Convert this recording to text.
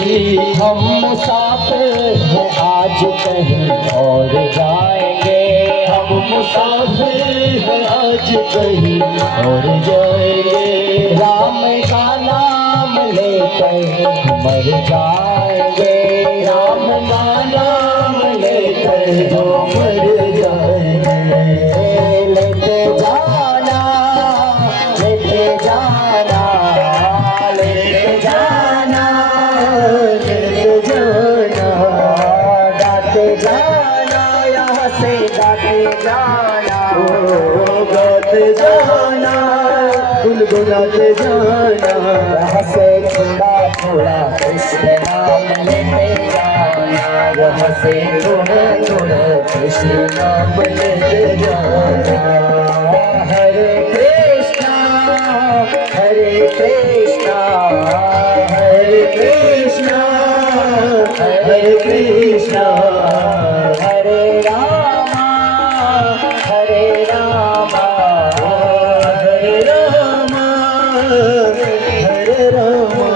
हम मुसाफिर हैं आज कहीं और जाएंगे। हम मुसाफिर हैं आज कहीं और जाएंगे। राम का नाम लेकर मर जाएंगे। राम का नाम लेकर जो मर जाएंगे। लेते जाना, लेते जाना, लेते जाना, लेते जाना, गाते जाना, यहाँ से गाते जाना, गाते जाना, गुनगुनाते जाना। यहाँ से थोड़ा थोड़ा कृष्ण नाम लेते जाना, यहाँ से थोड़ा थोड़ा कृष्ण नाम लेते जाना। हरे कृष्णा, हरे कृष्णा, हरे कृष्णा, हरे कृष्णा, हरे रामा, हरे रामा, हरे रामा, हरे रामा,